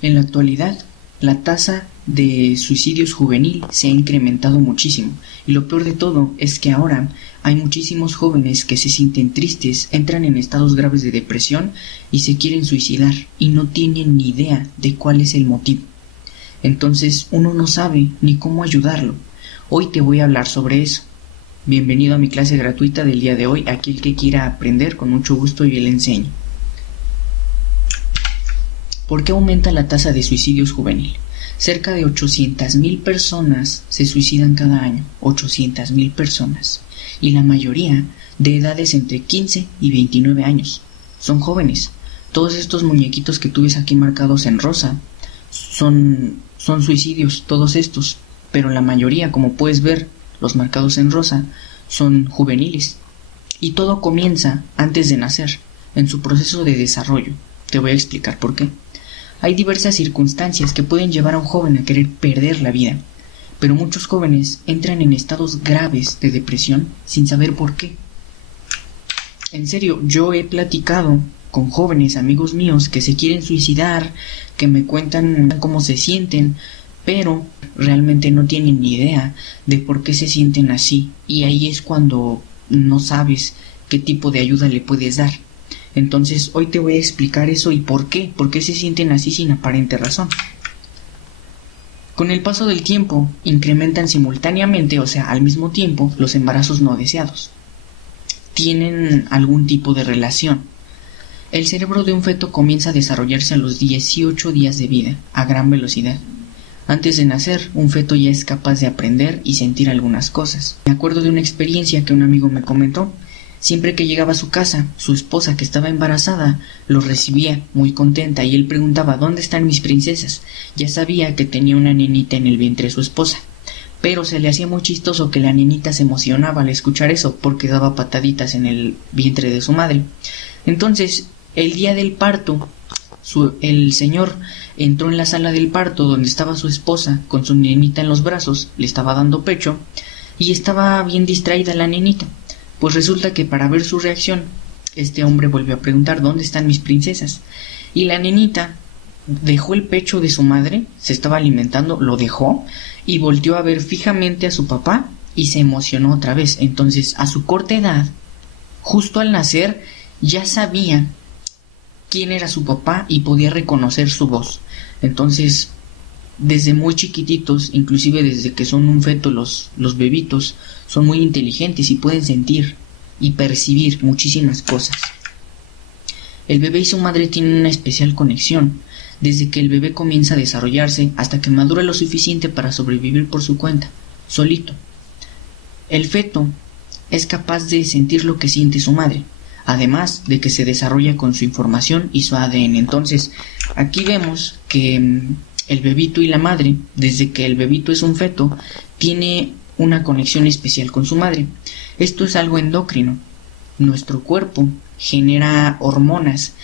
En la actualidad, la tasa de suicidios juvenil se ha incrementado muchísimo, y lo peor de todo es que ahora hay muchísimos jóvenes que se sienten tristes, entran en estados graves de depresión y se quieren suicidar y no tienen ni idea de cuál es el motivo. Entonces uno no sabe ni cómo ayudarlo. Hoy te voy a hablar sobre eso. Bienvenido a mi clase gratuita del día de hoy. Aquel que quiera aprender, con mucho gusto yo le enseño. ¿Por qué aumenta la tasa de suicidios juvenil? Cerca de 800,000 personas se suicidan cada año, 800,000 personas, y la mayoría de edades entre 15 y 29 años. Son jóvenes. Todos estos muñequitos que tú ves aquí marcados en rosa son suicidios, todos estos, pero la mayoría, como puedes ver, los marcados en rosa, son juveniles. Y todo comienza antes de nacer, en su proceso de desarrollo. Te voy a explicar por qué. Hay diversas circunstancias que pueden llevar a un joven a querer perder la vida, pero muchos jóvenes entran en estados graves de depresión sin saber por qué. En serio, yo he platicado con jóvenes amigos míos que se quieren suicidar, que me cuentan cómo se sienten, pero realmente no tienen ni idea de por qué se sienten así, y ahí es cuando no sabes qué tipo de ayuda le puedes dar. Entonces hoy te voy a explicar eso y por qué se sienten así sin aparente razón. Con el paso del tiempo incrementan simultáneamente, o sea, al mismo tiempo, los embarazos no deseados. Tienen algún tipo de relación. El cerebro de un feto comienza a desarrollarse a los 18 días de vida, a gran velocidad. Antes de nacer, un feto ya es capaz de aprender y sentir algunas cosas. Me acuerdo de una experiencia que un amigo me comentó. Siempre que llegaba a su casa, su esposa, que estaba embarazada, lo recibía muy contenta y él preguntaba: ¿dónde están mis princesas? Ya sabía que tenía una nenita en el vientre de su esposa, pero se le hacía muy chistoso que la nenita se emocionaba al escuchar eso porque daba pataditas en el vientre de su madre. Entonces, el día del parto, el señor entró en la sala del parto donde estaba su esposa con su nenita en los brazos, le estaba dando pecho y estaba bien distraída la nenita. Pues resulta que para ver su reacción, este hombre volvió a preguntar: ¿dónde están mis princesas? Y la nenita dejó el pecho de su madre, se estaba alimentando, lo dejó y volteó a ver fijamente a su papá y se emocionó otra vez. Entonces, a su corta edad, justo al nacer, ya sabía quién era su papá y podía reconocer su voz. Entonces, desde muy chiquititos, inclusive desde que son un feto, los bebitos son muy inteligentes y pueden sentir y percibir muchísimas cosas. El bebé y su madre tienen una especial conexión, desde que el bebé comienza a desarrollarse hasta que madura lo suficiente para sobrevivir por su cuenta, solito. El feto es capaz de sentir lo que siente su madre, además de que se desarrolla con su información y su ADN. Entonces, aquí vemos que el bebito y la madre, desde que el bebito es un feto, tiene una conexión especial con su madre. Esto es algo endocrino. Nuestro cuerpo genera hormonas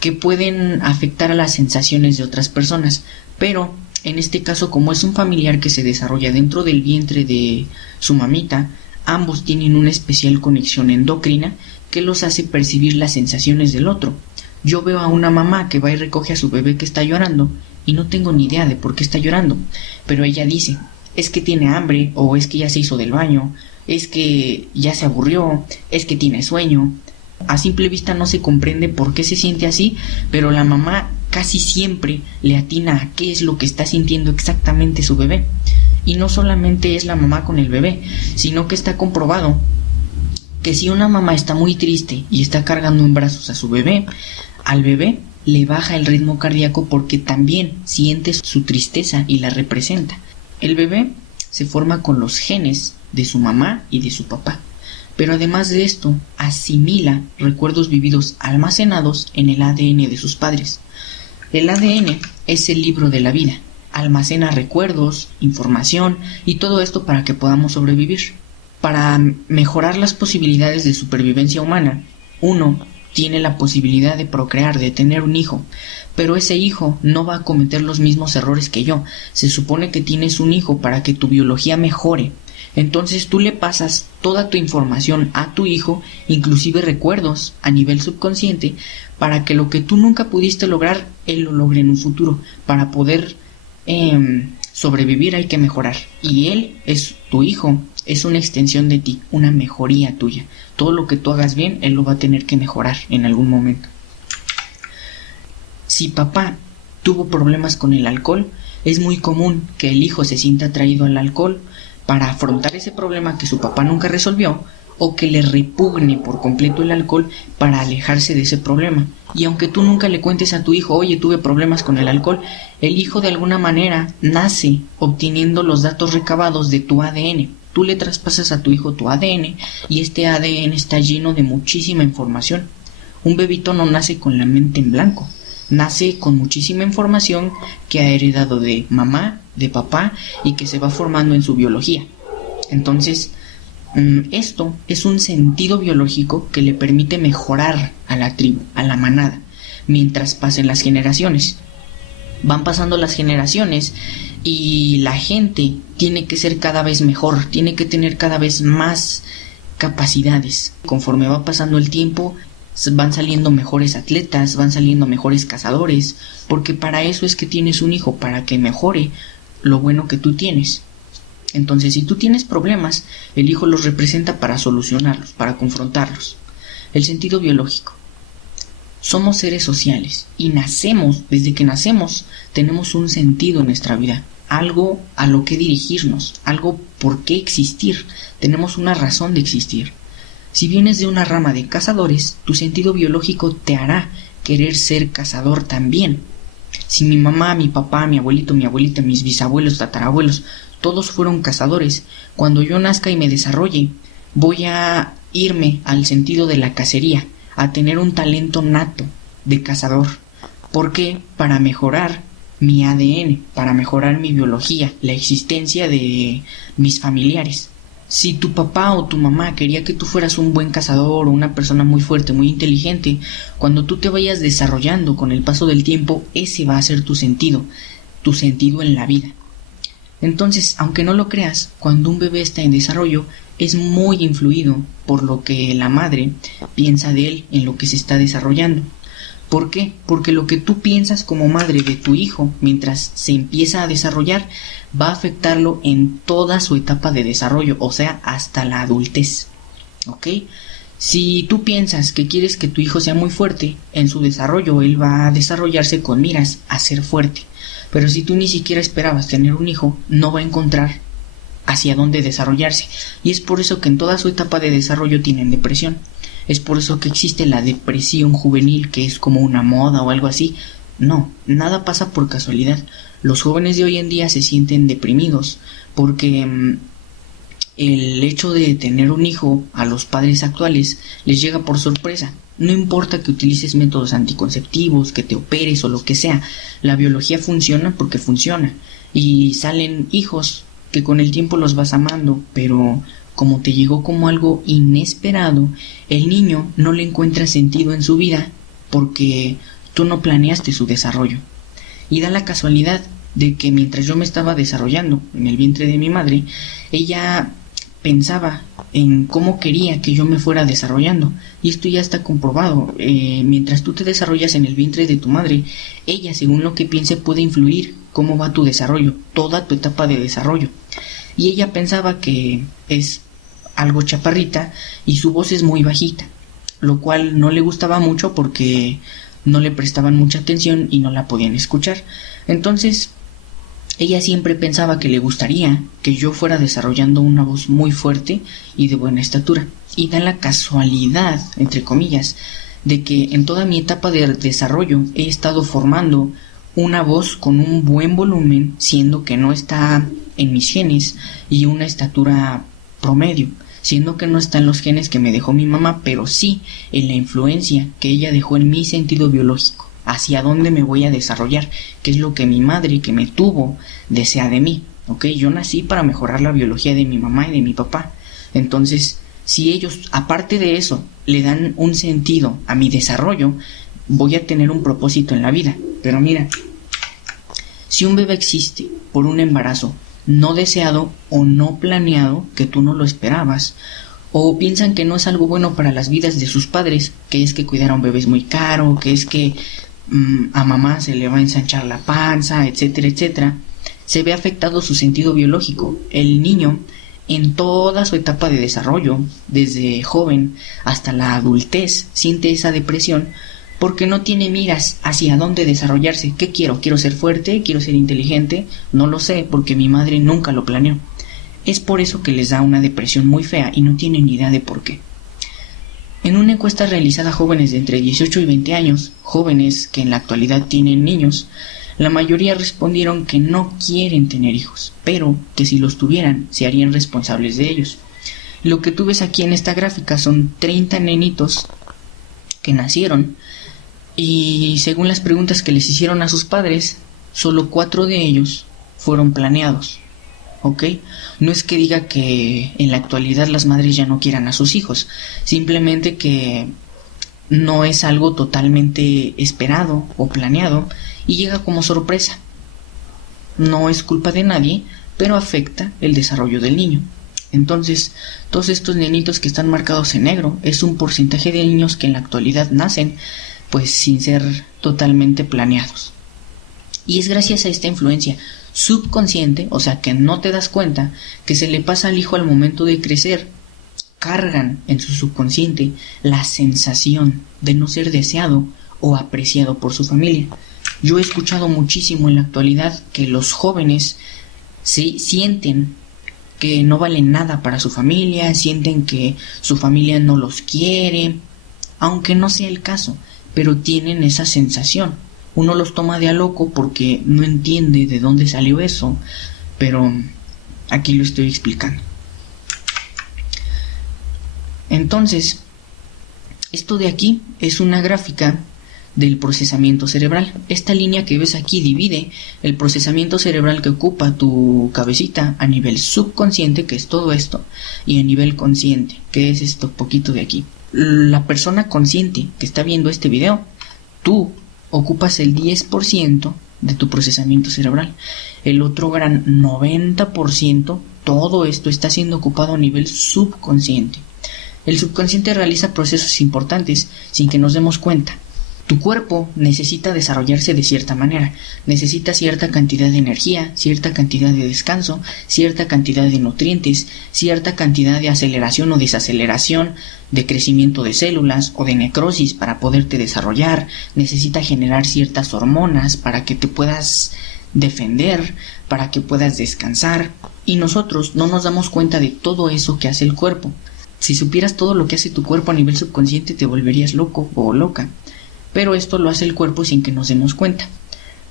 que pueden afectar a las sensaciones de otras personas, pero en este caso, como es un familiar que se desarrolla dentro del vientre de su mamita, ambos tienen una especial conexión endocrina que los hace percibir las sensaciones del otro. Yo veo a una mamá que va y recoge a su bebé que está llorando y no tengo ni idea de por qué está llorando, pero ella dice: es que tiene hambre, o es que ya se hizo del baño, es que ya se aburrió, es que tiene sueño. A simple vista no se comprende por qué se siente así, pero la mamá casi siempre le atina a qué es lo que está sintiendo exactamente su bebé. Y no solamente es la mamá con el bebé, sino que está comprobado que si una mamá está muy triste y está cargando en brazos a su bebé, al bebé le baja el ritmo cardíaco porque también siente su tristeza y la representa. El bebé se forma con los genes de su mamá y de su papá, pero además de esto, asimila recuerdos vividos almacenados en el ADN de sus padres. El ADN es el libro de la vida, almacena recuerdos, información y todo esto para que podamos sobrevivir. Para mejorar las posibilidades de supervivencia humana, uno tiene la posibilidad de procrear, de tener un hijo, pero ese hijo no va a cometer los mismos errores que yo. Se supone que tienes un hijo para que tu biología mejore. Entonces tú le pasas toda tu información a tu hijo, inclusive recuerdos a nivel subconsciente, para que lo que tú nunca pudiste lograr, él lo logre en un futuro. Para poder sobrevivir hay que mejorar. Y él es tu hijo, es una extensión de ti, una mejoría tuya. Todo lo que tú hagas bien, él lo va a tener que mejorar en algún momento. Si papá tuvo problemas con el alcohol, es muy común que el hijo se sienta atraído al alcohol para afrontar ese problema que su papá nunca resolvió, o que le repugne por completo el alcohol para alejarse de ese problema. Y aunque tú nunca le cuentes a tu hijo, oye, tuve problemas con el alcohol, el hijo de alguna manera nace obteniendo los datos recabados de tu ADN. Tú le traspasas a tu hijo tu ADN y este ADN está lleno de muchísima información. Un bebito no nace con la mente en blanco, nace con muchísima información que ha heredado de mamá, de papá y que se va formando en su biología. Entonces, esto es un sentido biológico que le permite mejorar a la tribu, a la manada, mientras pasen las generaciones. Van pasando las generaciones y la gente tiene que ser cada vez mejor, tiene que tener cada vez más capacidades. Conforme va pasando el tiempo, van saliendo mejores atletas, van saliendo mejores cazadores, porque para eso es que tienes un hijo, para que mejore lo bueno que tú tienes. Entonces, si tú tienes problemas, el hijo los representa para solucionarlos, para confrontarlos. El sentido biológico. Somos seres sociales y desde que nacemos, tenemos un sentido en nuestra vida, algo a lo que dirigirnos, algo por qué existir, tenemos una razón de existir. Si vienes de una rama de cazadores, tu sentido biológico te hará querer ser cazador también. Si mi mamá, mi papá, mi abuelito, mi abuelita, mis bisabuelos, tatarabuelos, todos fueron cazadores, cuando yo nazca y me desarrolle, voy a irme al sentido de la cacería, a tener un talento nato de cazador. ¿Por qué? Para mejorar mi ADN, para mejorar mi biología, la existencia de mis familiares. Si tu papá o tu mamá quería que tú fueras un buen cazador o una persona muy fuerte, muy inteligente, cuando tú te vayas desarrollando con el paso del tiempo, ese va a ser tu sentido en la vida. Entonces, aunque no lo creas, cuando un bebé está en desarrollo, es muy influido por lo que la madre piensa de él en lo que se está desarrollando. ¿Por qué? Porque lo que tú piensas como madre de tu hijo mientras se empieza a desarrollar va a afectarlo en toda su etapa de desarrollo, o sea, hasta la adultez. ¿Ok? Si tú piensas que quieres que tu hijo sea muy fuerte, en su desarrollo él va a desarrollarse con miras a ser fuerte. Pero si tú ni siquiera esperabas tener un hijo, no va a encontrar hacia dónde desarrollarse. Y es por eso que en toda su etapa de desarrollo tienen depresión. Es por eso que existe la depresión juvenil, que es como una moda o algo así. No, nada pasa por casualidad. Los jóvenes de hoy en día se sienten deprimidos porque el hecho de tener un hijo a los padres actuales les llega por sorpresa. No importa que utilices métodos anticonceptivos, que te operes o lo que sea, la biología funciona porque funciona. Y salen hijos que con el tiempo los vas amando, pero como te llegó como algo inesperado, el niño no le encuentra sentido en su vida porque tú no planeaste su desarrollo. Y da la casualidad de que mientras yo me estaba desarrollando en el vientre de mi madre, ella pensaba en cómo quería que yo me fuera desarrollando, y esto ya está comprobado. Mientras tú te desarrollas en el vientre de tu madre, ella, según lo que piense, puede influir cómo va tu desarrollo, toda tu etapa de desarrollo. Y ella pensaba que es algo chaparrita y su voz es muy bajita, lo cual no le gustaba mucho porque no le prestaban mucha atención y no la podían escuchar. Entonces ella siempre pensaba que le gustaría que yo fuera desarrollando una voz muy fuerte y de buena estatura. Y da la casualidad, entre comillas, de que en toda mi etapa de desarrollo he estado formando una voz con un buen volumen, siendo que no está en mis genes, y una estatura promedio, siendo que no está en los genes que me dejó mi mamá, pero sí en la influencia que ella dejó en mi sentido biológico. Hacia dónde me voy a desarrollar, qué es lo que mi madre que me tuvo desea de mí. ¿Ok? Yo nací para mejorar la biología de mi mamá y de mi papá. Entonces, si ellos, aparte de eso, le dan un sentido a mi desarrollo, voy a tener un propósito en la vida. Pero mira, si un bebé existe por un embarazo no deseado o no planeado, que tú no lo esperabas, o piensan que no es algo bueno para las vidas de sus padres, que es que cuidar a un bebé es muy caro, que es que a mamá se le va a ensanchar la panza, etcétera, etcétera. Se ve afectado su sentido biológico. El niño, en toda su etapa de desarrollo, desde joven hasta la adultez, siente esa depresión porque no tiene miras hacia dónde desarrollarse. ¿Qué quiero? ¿Quiero ser fuerte? ¿Quiero ser inteligente? No lo sé, porque mi madre nunca lo planeó. Es por eso que les da una depresión muy fea y no tienen ni idea de por qué. En una encuesta realizada a jóvenes de entre 18 y 20 años, jóvenes que en la actualidad tienen niños, la mayoría respondieron que no quieren tener hijos, pero que si los tuvieran se harían responsables de ellos. Lo que tú ves aquí en esta gráfica son 30 nenitos que nacieron y según las preguntas que les hicieron a sus padres, solo 4 de ellos fueron planeados. ¿Ok? No es que diga que en la actualidad las madres ya no quieran a sus hijos, simplemente que no es algo totalmente esperado o planeado y llega como sorpresa. No es culpa de nadie, pero afecta el desarrollo del niño. Entonces, todos estos nenitos que están marcados en negro es un porcentaje de niños que en la actualidad nacen pues sin ser totalmente planeados. Y es gracias a esta influencia subconsciente, o sea que no te das cuenta, que se le pasa al hijo al momento de crecer. Cargan en su subconsciente la sensación de no ser deseado o apreciado por su familia. Yo he escuchado muchísimo en la actualidad que los jóvenes sienten que no valen nada para su familia, sienten que su familia no los quiere, aunque no sea el caso, pero tienen esa sensación. Uno los toma de a loco porque no entiende de dónde salió eso, pero aquí lo estoy explicando. Entonces, esto de aquí es una gráfica del procesamiento cerebral. Esta línea que ves aquí divide el procesamiento cerebral que ocupa tu cabecita a nivel subconsciente, que es todo esto, y a nivel consciente, que es esto poquito de aquí. La persona consciente que está viendo este video, tú ocupas el 10% de tu procesamiento cerebral. El otro gran 90%, todo esto está siendo ocupado a nivel subconsciente. El subconsciente realiza procesos importantes sin que nos demos cuenta. Tu cuerpo necesita desarrollarse de cierta manera, necesita cierta cantidad de energía, cierta cantidad de descanso, cierta cantidad de nutrientes, cierta cantidad de aceleración o desaceleración, de crecimiento de células o de necrosis para poderte desarrollar, necesita generar ciertas hormonas para que te puedas defender, para que puedas descansar, y nosotros no nos damos cuenta de todo eso que hace el cuerpo. Si supieras todo lo que hace tu cuerpo a nivel subconsciente te volverías loco o loca. Pero esto lo hace el cuerpo sin que nos demos cuenta.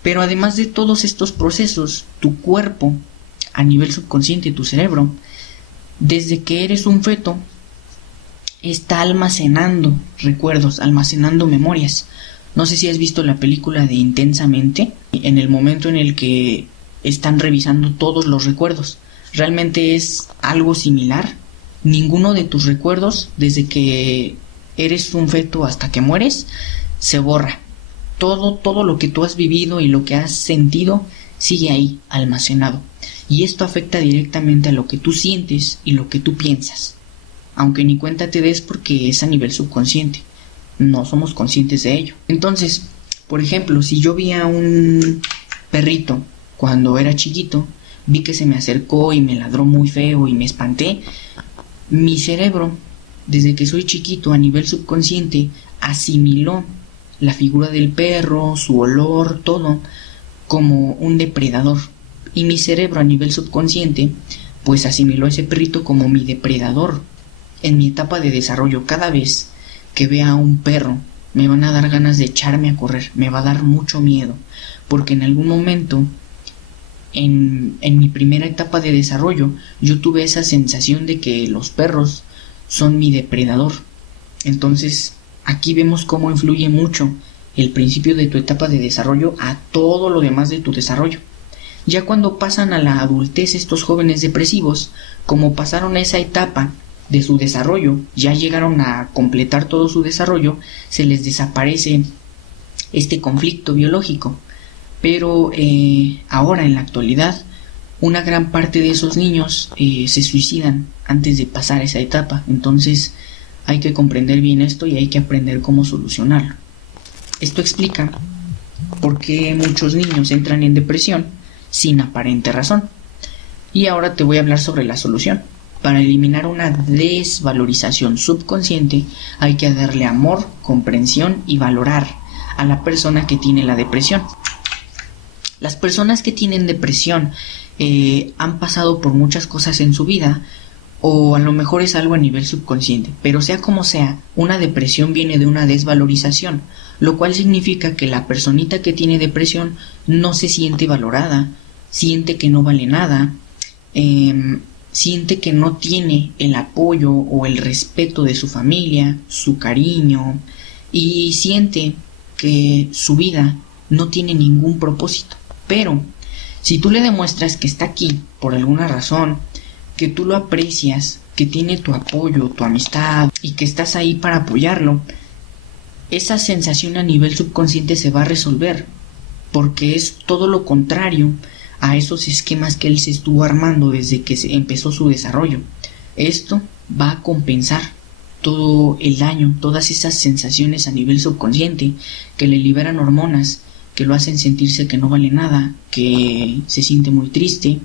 Pero además de todos estos procesos, tu cuerpo, a nivel subconsciente, tu cerebro, desde que eres un feto, está almacenando recuerdos, almacenando memorias. No sé si has visto la película de Intensamente, en el momento en el que están revisando todos los recuerdos. Realmente es algo similar. Ninguno de tus recuerdos, desde que eres un feto hasta que mueres, se borra. Todo lo que tú has vivido y lo que has sentido sigue ahí, almacenado. Y esto afecta directamente a lo que tú sientes y lo que tú piensas. Aunque ni cuenta te des porque es a nivel subconsciente. No somos conscientes de ello. Entonces, por ejemplo, si yo vi a un perrito cuando era chiquito, vi que se me acercó y me ladró muy feo y me espanté, mi cerebro, desde que soy chiquito a nivel subconsciente, asimiló la figura del perro, su olor, todo, como un depredador. Y mi cerebro a nivel subconsciente, pues asimiló a ese perrito como mi depredador. En mi etapa de desarrollo, cada vez que vea a un perro, me van a dar ganas de echarme a correr, me va a dar mucho miedo, porque en algún momento, en mi primera etapa de desarrollo, yo tuve esa sensación de que los perros son mi depredador. Entonces, aquí vemos cómo influye mucho el principio de tu etapa de desarrollo a todo lo demás de tu desarrollo. Ya cuando pasan a la adultez estos jóvenes depresivos, como pasaron esa etapa de su desarrollo, ya llegaron a completar todo su desarrollo, se les desaparece este conflicto biológico. Pero ahora en la actualidad una gran parte de esos niños se suicidan antes de pasar esa etapa. Entonces hay que comprender bien esto y hay que aprender cómo solucionarlo. Esto explica por qué muchos niños entran en depresión sin aparente razón. Y ahora te voy a hablar sobre la solución. Para eliminar una desvalorización subconsciente hay que darle amor, comprensión y valorar a la persona que tiene la depresión. Las personas que tienen depresión han pasado por muchas cosas en su vida, o a lo mejor es algo a nivel subconsciente, pero sea como sea, una depresión viene de una desvalorización, lo cual significa que la personita que tiene depresión no se siente valorada, siente que no vale nada, siente que no tiene el apoyo o el respeto de su familia, su cariño, y siente que su vida no tiene ningún propósito. Pero si tú le demuestras que está aquí por alguna razón, que tú lo aprecias, que tiene tu apoyo, tu amistad y que estás ahí para apoyarlo, esa sensación a nivel subconsciente se va a resolver, porque es todo lo contrario a esos esquemas que él se estuvo armando desde que empezó su desarrollo. Esto va a compensar todo el daño, todas esas sensaciones a nivel subconsciente que le liberan hormonas, que lo hacen sentirse que no vale nada, que se siente muy triste,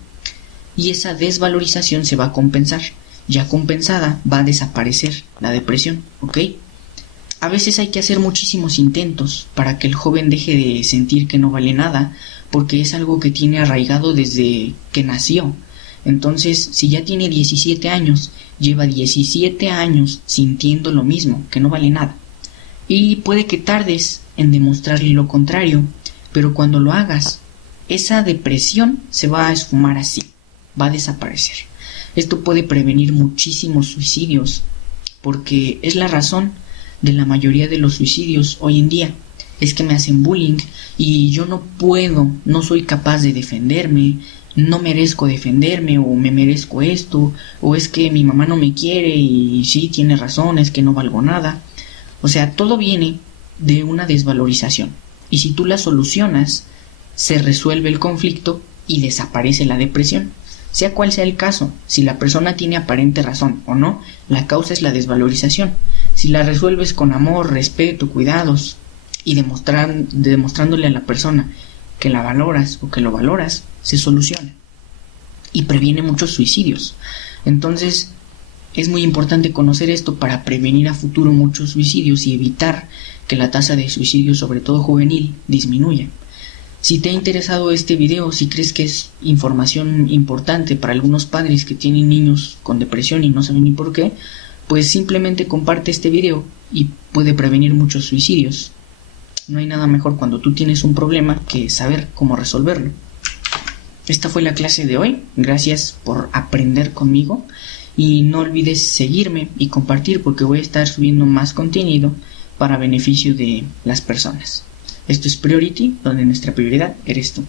y esa desvalorización se va a compensar. Ya compensada va a desaparecer la depresión, ¿ok? A veces hay que hacer muchísimos intentos para que el joven deje de sentir que no vale nada, porque es algo que tiene arraigado desde que nació. Entonces, si ya tiene 17 años, lleva 17 años sintiendo lo mismo, que no vale nada. Y puede que tardes en demostrarle lo contrario, pero cuando lo hagas, esa depresión se va a esfumar así, va a desaparecer. Esto puede prevenir muchísimos suicidios, porque es la razón de la mayoría de los suicidios hoy en día. Es que me hacen bullying y yo no puedo, no soy capaz de defenderme, no merezco defenderme, o me merezco esto, o es que mi mamá no me quiere y sí, tiene razón, es que no valgo nada. O sea, todo viene de una desvalorización, y si tú la solucionas, se resuelve el conflicto y desaparece la depresión. Sea cual sea el caso, si la persona tiene aparente razón o no, la causa es la desvalorización. Si la resuelves con amor, respeto, cuidados y demostrándole a la persona que la valoras o que lo valoras, se soluciona y previene muchos suicidios. Entonces es muy importante conocer esto para prevenir a futuro muchos suicidios y evitar que la tasa de suicidio, sobre todo juvenil, disminuya. Si te ha interesado este video, si crees que es información importante para algunos padres que tienen niños con depresión y no saben ni por qué, pues simplemente comparte este video y puede prevenir muchos suicidios. No hay nada mejor cuando tú tienes un problema que saber cómo resolverlo. Esta fue la clase de hoy. Gracias por aprender conmigo. Y no olvides seguirme y compartir, porque voy a estar subiendo más contenido para beneficio de las personas. Esto es Priority, donde nuestra prioridad eres tú.